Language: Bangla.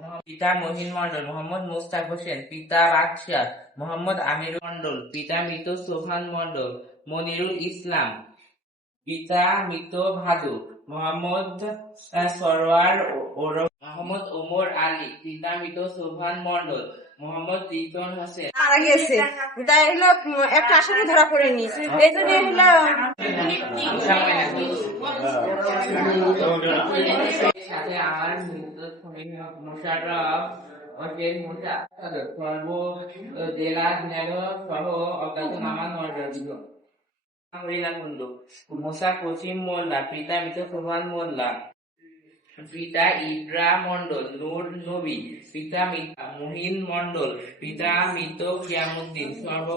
আমার পিতা মহিন মন্ডল মোহাম্মদ মোস্তাক হোসেন পিতা বাদশাহ মোহাম্মদ আমির মন্ডল পিতা মৃত সোহান মন্ডল মনিরুল ইসলাম পিতা মৃত ভাদু মোহাম্মদ সরোয়ার মোহাম্মদ ওমর আলী পিতা মৃত সোহান মন্ডল মোহাম্মদ রিতন হোসেন। মারা গেছে। তাই হলো একটা আসামি ধরা পড়েনি। এই জন্য হলো সাথে সর্ব জেলা ন্যায় সহ কুন্ডু মুসা পশ্চিম মোল্লা পিতা মৃত সোহান মোল্লা। পিতা ইব্রা মন্ডল নূর নবী পিতা মুহিন মন্ডল পিতা মৃত কিয়ামুদ্দিন সর্ব